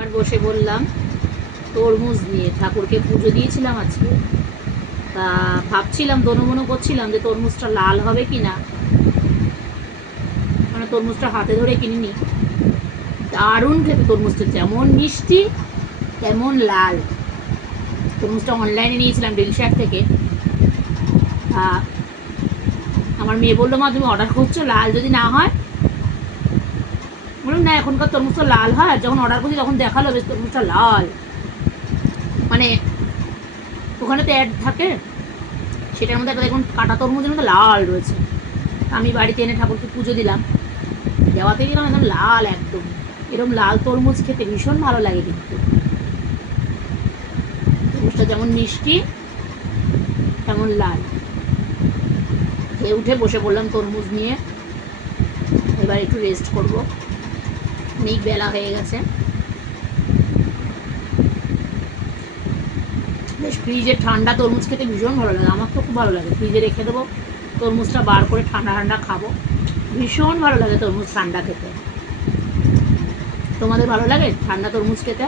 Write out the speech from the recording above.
আর বসে বললাম তরমুজ নিয়ে, ঠাকুরকে পুজো দিয়েছিলাম আজকে। তা ভাবছিলাম, দনমনো করছিলাম যে তরমুজটা লাল হবে কি না, মানে তরমুজটা হাতে ধরে কিনিনি। দারুণ খেতে তরমুজটা, যেমন মিষ্টি তেমন লাল। তরমুজটা অনলাইনে নিয়েছিলাম ডেলিশার্ট থেকে। আমার মেয়ে বললো, মা তুমি অর্ডার করছো, লাল যদি না হয়। বললাম না, এখনকার তরমুজটা লাল হয়, আর যখন অর্ডার করছি তখন দেখালো বেশ তরমুজটা লাল, মানে ওখানে তো অ্যাড থাকে, সেটার মধ্যে একটা দেখুন কাটা তরমুজের মধ্যে লাল রয়েছে। আমি বাড়িতে এনে ঠাকুরকে পুজো দিলাম, দেওয়াতে দিলাম একদম লাল, একদম এরকম লাল তরমুজ খেতে ভীষণ ভালো লাগে। কিন্তু তরমুজটা যেমন মিষ্টি তেমন লাল। খেয়ে উঠে বসে পড়লাম তরমুজ নিয়ে, এবার একটু রেস্ট করব, অনেক বেলা হয়ে গেছে। বেশ ফ্রিজের ঠান্ডা তরমুজ খেতে ভীষণ ভালো লাগে, আমার তো খুব ভালো লাগে। ফ্রিজে রেখে দেবো, তরমুজটা বার করে ঠান্ডা ঠান্ডা খাবো, ভীষণ ভালো লাগে তরমুজ ঠান্ডা খেতে। তোমাদের ভালো লাগে ঠান্ডা তরমুজ খেতে?